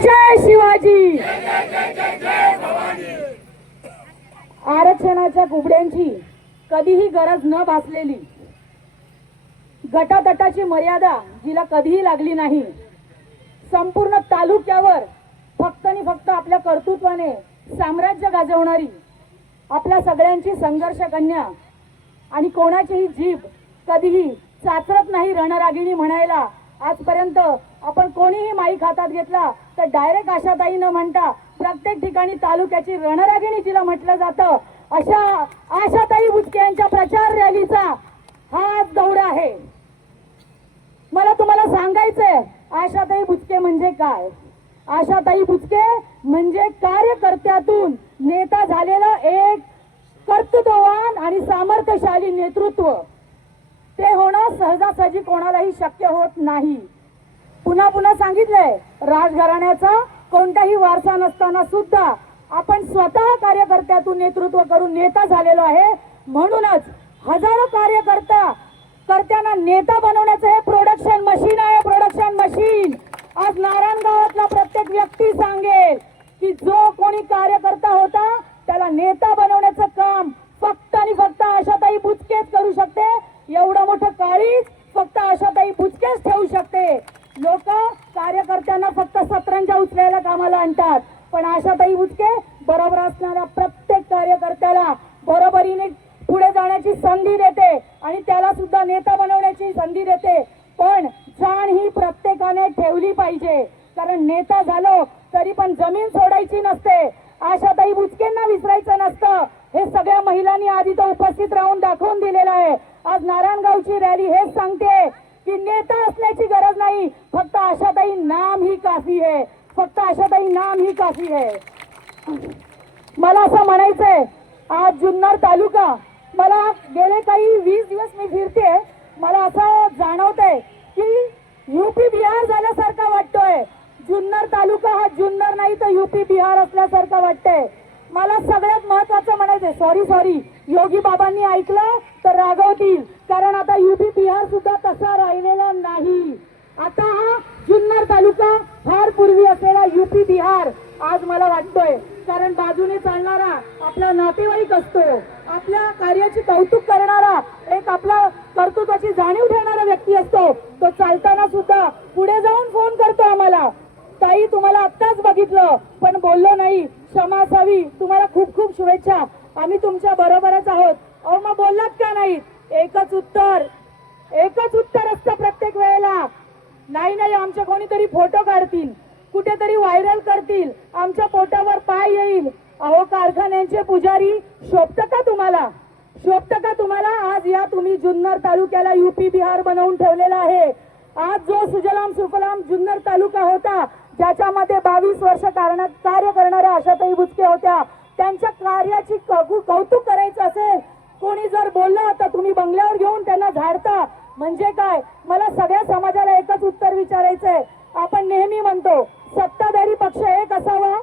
जय शिवाजी. आरक्षणाच्या कुबड्यांची कधीही गरज न भासलेली गटातटाची मर्यादा जिला कधीही लागली नाही. संपूर्ण तालुक्यावर फक्त आणि फक्त आपल्या कर्तृत्वाने साम्राज्य गाजवणारी आपल्या सगळ्यांची संघर्ष कन्या आणि कोणाचीही जीभ कधीही चाचरत नाही रणरागिणी म्हणायला आजपर्यंत आपण कोणीही माईक हातात घेतला तर डायरेक्ट आशाताई न म्हणता प्रत्येक ठिकाणी तालुक्याची रणरागिणी जिला म्हटलं जातं. अशा आशाताई बुचके यांच्या प्रचार रॅलीचा हा दौरा आहे. मला तुम्हाला सांगायचंय आशाताई बुचके म्हणजे काय? आशाताई बुचके म्हणजे कार्यकर्त्यातून नेता झालेलं एक कर्तृत्ववान आणि सामर्थ्यशाली नेतृत्व. ते होणं सहजासहजी कोणालाही शक्य होत नाही. पुन्हा पुन्हा सांगितलंय राजघराण्याचा कोणताही वारसा नसताना सुद्धा आपण स्वतः कार्यकर्त्यातून नेतृत्व करून नेता झालेलो आहे. म्हणूनच हजारो कार्यकर्ता कर्त्यांना नेता बनवण्याचं हे प्रोडक्शन मशीन आहे प्रोडक्शन मशीन आज नारायणगावातला प्रत्येक व्यक्ती सांगेल की जो कोणी कार्यकर्ता होता त्याला नेता बनवण्याचं काम फक्त आणि फक्त आशाताई बुचकेच करू शकते. एवढं मोठं काळीज फक्त आशाताई बुचकेच ठेवू शकते. लोक कार्यकर्त्यांना फक्त सतरंजा उचलायला कामाला आणतात. पण आशाताई बुचके बरोबर असणाऱ्या प्रत्येक कार्यकर्त्याला बरोबरीने पुढे जाण्याची संधी देते आणि त्याला सुद्धा नेता बनवण्याची संधी देते. पण जाण ही प्रत्येकाने ठेवली पाहिजे. कारण नेता झालो तरी पण जमीन सोडायची नसते. आशाताई बुचकेंना विसरायचं नसतं. हे सगळ्या महिलांनी आधी तर उपस्थित राहून दाखवून दिलेलं आहे. आज नारायणगावची रॅली हेच सांगते. की नेता असण्याची गरज नाही. फक्त आशाताई नाम ही काफी आहे. फक्त आशाताई नाम ही काफी आहे. मला असं म्हणायचंय आज जुन्नर तालुका मला गेले काही वीस दिवस मी फिरते मला असं जाणवतंय की युपी बिहार झाल्यासारखा वाटतोय. जुन्नर तालुका हा जुन्नर नाही तर युपी बिहार असल्यासारखा वाटतंय. मला सगळ्यात महत्वाचं म्हणायचंय. सॉरी सॉरी योगी बाबांनी ऐकलं तर रागवतील. कारण आता युपी बिहार सुद्धा तसा राहिलेला नाही. आता हा जुन्नर तालुका फार पूर्वी असलेला युपी बिहार आज मला वाटतोय. कारण बाजूने चालणारा आपला नातेवाईक असतो. आपल्या कार्याची कौतुक करणारा एक आपला कर्तृत्वाची जाणीव ठेवणारा व्यक्ती असतो. तो चालताना सुद्धा पुढे जाऊन फोन करतो आम्हाला. ताई तुम्हाला आत्ताच बघितलं पण बोललो नाही. क्षमा असावी. तुम्हाला खूप खूप शुभेच्छा. आम्ही तुमच्या बरोबरच आहोत. अहो मग बोललात का नाही? एकच उत्तर. एकच उत्तर असतं प्रत्येक वेळेला. नाही नाही आमच्या कोणीतरी फोटो काढतील. कुठेतरी व्हायरल करतील. आमच्या पोटावर पाय येईल. अहो कारखान्यांचे पुजारी शोभत का तुम्हाला? शोभत का तुम्हाला? आज या तुम्ही जुन्नर तालुक्याला युपी बिहार बनवून ठेवलेला आहे. आज जो सुजलाम सुफलाम जुन्नर तालुका होता ज्याच्यामध्ये बावीस वर्ष कारण कार्य करणाऱ्या आशाताई बुचके होत्या त्यांच्या कार्याची कौ- कौतुक करायचं असेल कोणी जर बोललं तर तुम्ही बंगल्यावर घेऊन त्यांना झाडता म्हणजे काय? मला सगळ्या समाजाला एकच उत्तर विचारायचंय. आपण नेहमी म्हणतो सत्ताधारी पक्ष एक असावा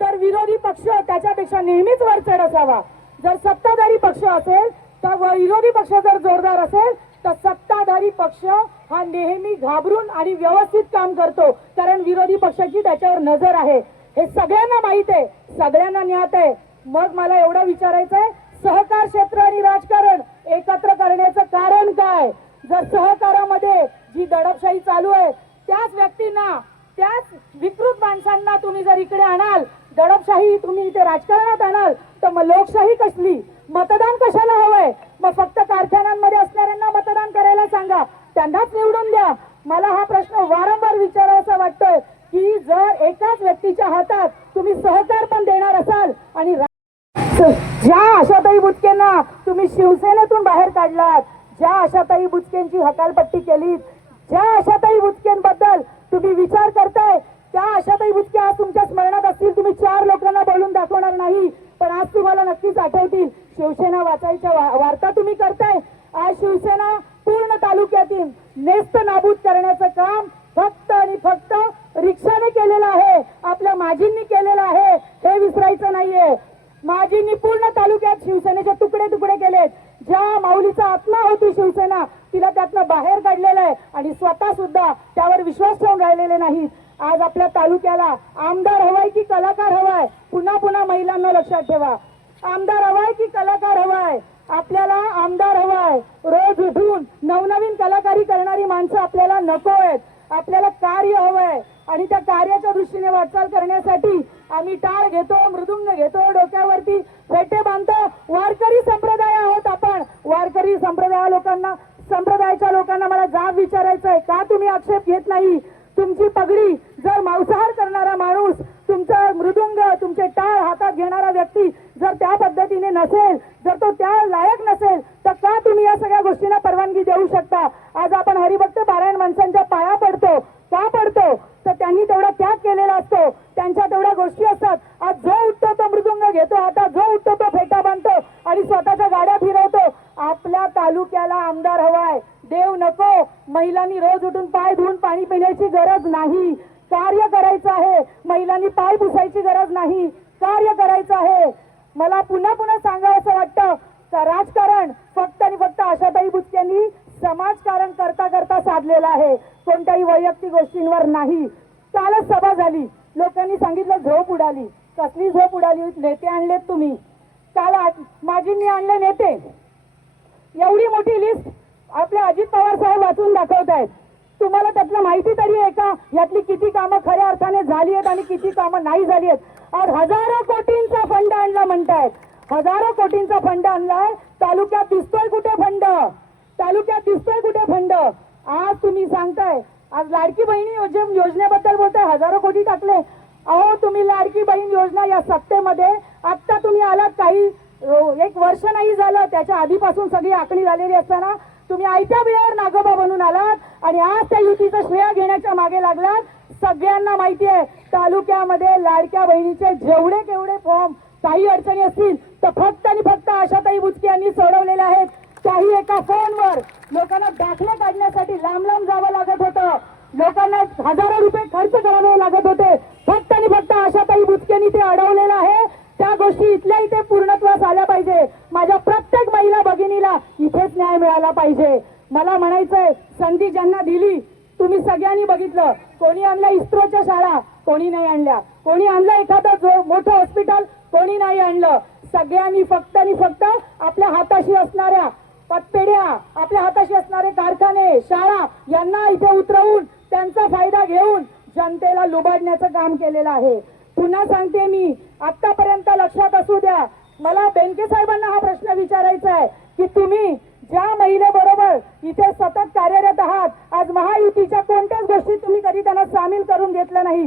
तर विरोधी पक्ष त्याच्यापेक्षा नेहमीच वरचढ असावा. जर सत्ताधारी पक्ष असेल तर व- विरोधी पक्ष जर जोरदार असेल तर सत्ताधारी पक्ष हा नेहमी घाबरून आणि व्यवस्थित काम करतो. कारण विरोधी पक्षाची त्याच्यावर नजर आहे. हे सगळ्यांना माहीत आहे. सगळ्यांना ज्ञात आहे. मग मला एवढं विचारायचंय सहकार क्षेत्र आणि राजकारण एकत्र करण्याचं कारण काय? जर सहकारामध्ये जी दडपशाही चालू आहे त्याच व्यक्तींना त्याच विकृत माणसांना तुम्ही जर इकडे आणाल दडपशाही तुम्ही इथे राजकारणात आणाल तर मग लोकशाही कसली? मतदान कशाला हवंय? मग फक्त कारखान्यांमध्ये असणाऱ्यांना मतदान करायला सांगा. त्यांनाच निवडून द्या. मला हा प्रश्न वारंवार विचारायचा वाटतोय की जर एकाच व्यक्तीच्या हातात तुम्ही सहकार पण देणार असाल आणि ज्या आशाताई बुचकेंना तुम्ही शिवसेनेतून बाहेर काढलात ज्या आशाताई बुचकेंची हकालपट्टी केली ज्या आशाताई बुचकेंबद्दल तुम्ही विचार करताय त्या आशाताई बुचके आज तुमच्या स्मरणात असतील. तुम्ही चार लोकांना बोलून दाखवणार नाही. पण आज तुम्हाला नक्कीच आठवतील. शिवसेना वाचायच्या वा- वार्ता तुम्ही करताय. आज शिवसेना पूर्ण तालुक्यातील नेस्त नाबूद करण्याचं काम फक्त आणि फक्त रिक्षाने केलेलं आहे. आपल्या माजींनी केलेलं आहे. हे विसरायचं नाहीये. माजींनी पूर्ण तालुक्यात शिवसेनेचे तुकडे तुकडे केलेत. ज्या माऊलीचा आत्मा होती शिवसेना तिला त्यातनं बाहेर काढलेलं आहे. आणि स्वतः सुद्धा त्यावर विश्वास ठेवून राहिलेले नाहीत आज आपल्या तालुक्याला आमदार हवाय की कलाकार हवाय पुन्हा पुन्हा महिलांना लक्षात ठेवा. आमदार हवाय की कलाकार हवाय? आपल्याला आमदार हवाय. रोज उठून नवनवीन कलाकारी करणारी माणसं आपल्याला नको आहेत. आपल्याला कार्य हवंय. आणि त्या कार्याच्या दृष्टीने वाटचाल करण्यासाठी आम्ही टाळ घेतो मृदुंग घेतो डोक्यावरती फेटे बांधतो. वारकरी संप्रदाय आहोत आपण. वारकरी संप्रदाय लोकांना संप्रदायाच्या लोकांना मला जाब विचारायचं आहे का तुम्ही आक्षेप घेत नाही? तुमची पगडी जर मांसाहार करणारा माणूस तुमचा मृदुंग तुमचे टाळ हातात घेणारा व्यक्ती जर त्या पद्धतीने नसेल जर तो त्या लायक नसेल तर का तुम्ही या सगळ्या गोष्टींना परवानगी देऊ शकता? आज आपण हरिभक्त पारायण माणसांच्या पाया पडतो. का पडतो? पाय गरज नाही. कार्य करायचं आहे. मला पुन्हा पुन्हा सांगावं असं वाटतं का राजकारण फक्त आणि फक्त आशाताई बुचके समाजकारण करता करता साधलेलं आहे. कोणत्याही वैयक्तिक गोष्टींवर नाही. कालच सभा झाली. लोकांनी सांगितलं झोप उडाली. कसली झोप उडाली? नेते आणलेत तुम्ही. काल आ- माजींनी आणले नेते. एवढी मोठी लिस्ट आपले अजित पवार साहेब वाचून दाखवत आहेत तुम्हाला त्यातलं माहिती तरी आहे का? यातली किती कामं खऱ्या अर्थाने झाली आहेत आणि किती कामं नाही झाली आहेत? आज हजारो कोटींचा फंड आणला म्हणतायत हजारो कोटींचा फंड आणलाय. तालुक्यात दिसतोय कुठे फंड? तालुक्यात दिसतोय कुठे फंड? आज तुम्ही सांगताय. आज लाडकी बहिणी योजनेबद्दल बोलताय. हजारो कोटी टाकले. अहो तुम्ही लाडकी बहीण योजना या सत्तेमध्ये आत्ता तुम्ही आलात. काही एक वर्ष नाही झालं. त्याच्या आधीपासून सगळी आखणी झालेली असताना तुम्ही आयत्या वेळेवर नागोबा बनून आलात आणि आज त्या युतीचं श्रेय घेण्याच्या मागे लागलात. सगळ्यांना माहिती आहे तालुक्यामध्ये लाडक्या बहिणीचे जेवढे केवढे फॉर्म काही अडचणी असतील तर फक्त आणि फक्त आशाताई बुचके यांनी सोडवलेले आहेत. काही एका फोनवर लोकांना दाखले काढण्यासाठी लांब लांब जावं लागत होतं. लोकांना हजारो रुपये खर्च करावे लागत होते. फक्त आणि फक्त आशाताई बुचकेनी ते अडवलेलं आहे. त्या गोष्टी इथल्या इथे पूर्णत्व आल्या पाहिजे माझ्या प्रत्येक महिला भगिनीला इथेच न्याय मिळाला पाहिजे. मला म्हणायचंय संधी ज्यांना दिली तुम्ही सगळ्यांनी बघितलं. कोणी आणल्या इस्रोच्या शाळा? कोणी नाही आणल्या. कोणी आणलं एखादं जो मोठं हॉस्पिटल कोणी नाही आणलं. सगळ्यांनी फक्त आणि फक्त आपल्या हाताशी असणाऱ्या पतपेढ्या आपल्या हाताशी असणारे कारखाने शाळा यांना इथे उतरवून त्यांचा फायदा घेऊन जनतेला लुबाडण्याचं काम केलेलं आहे. पुन्हा सांगते मी आतापर्यंत लक्षात असू द्या. मला बेनके साहेबांना हा प्रश्न विचारायचा आहे की तुम्ही ज्या महिलेबरोबर इथे सतत कार्यरत आहात आज महायुतीच्या कोणत्याच गोष्टीत तुम्ही कधी त्यांना सामील करून घेतलं नाही.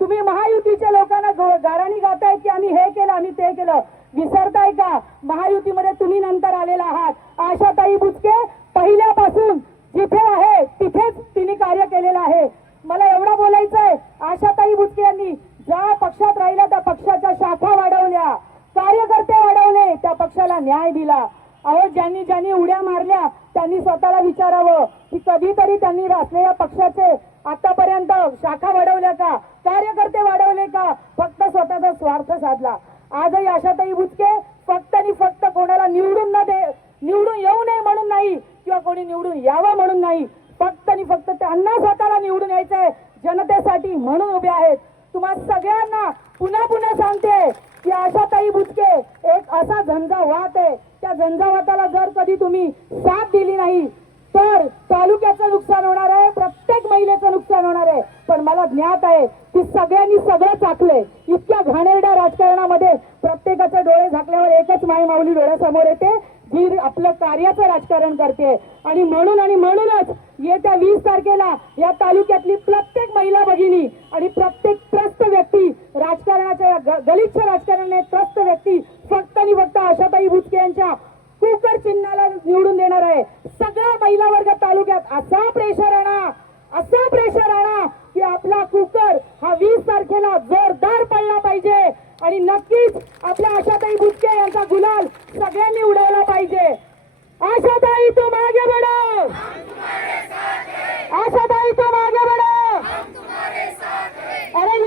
तुम्ही महायुतीच्या लोकांना गाराणी गातायत की आम्ही हे केलं आम्ही ते केलं. विसरताय का? महायुतीमध्ये तुम्ही नंतर आलेला आहात. आशाताई बुचके पहिल्यापासून जिथे आहे तिथेच तिने कार्य केलेलं आहे. मला एवढं बोलायचं आहे आशाताई बुचके यांनी ज्या पक्षात राहिल्या त्या पक्षाच्या शाखा वाढवल्या. कार्यकर्ते वाढवले त्या पक्षाला न्याय दिला. अहो ज्यांनी ज्यांनी उड्या मारल्या त्यांनी स्वतःला विचारावं की कधीतरी त्यांनी असलेल्या पक्षाचे आतापर्यंत शाखा वाढवल्या का? कार्यकर्ते वाढवले का? फक्त स्वतःचा स्वार्थ साधला. आजही आशाताई बुचके फक्त आणि फक्त कोणाला निवडून न दे निवडून येऊ नये म्हणून नाही किंवा कोणी निवडून यावं म्हणून नाही. फक्त आणि फक्त त्यांना स्वतःला निवडून यायचंय जनतेसाठी म्हणून उभे आहेत. तुम्हा सगळ्यांना पुन्हा पुन्हा सांगते की आशाताई बुचके एक असा झंझावात आहे. त्या झंझावाताला जर कधी तुम्ही साथ दिली नाही तर तालुक्याचं नुकसान होणार आहे प्रत्येक महिलेचं नुकसान होणार आहे. पण मला ज्ञात आहे की सगळ्यांनी सगळं चाकलंय. इतक्या घाणेरड्या राजकारणामध्ये प्रत्येकाचे डोळे झाकल्यावर एकच माय माऊली डोळ्यासमोर येते. जी आपलं कार्याचं राजकारण करते. आणि म्हणून आणि म्हणूनच येत्या वीस तारखेला या तालुक्यातली प्रत्येक महिला भगिनी आणि प्रत्येक त्रस्त व्यक्ती राजकारणाच्या गलिच्छ राजकारणाने त्रस्त व्यक्ती फक्त आणि फक्त आशाताई बुचके यांच्या कुकर चिन्हाला निवडून देणार आहे. सगळा महिला वर्ग तालुक्यात असा प्रेशर आणा असा प्रेशर आणा की आपला कुकर हा वीस तारखेला जोरदार पडला पाहिजे. आणि नक्कीच आपल्या आशाताई बुटके यांचा गुलाल सगळ्यांनी उडवला पाहिजे. आशाताई तू मागे बडो आशाताई तू मागे बडो अरे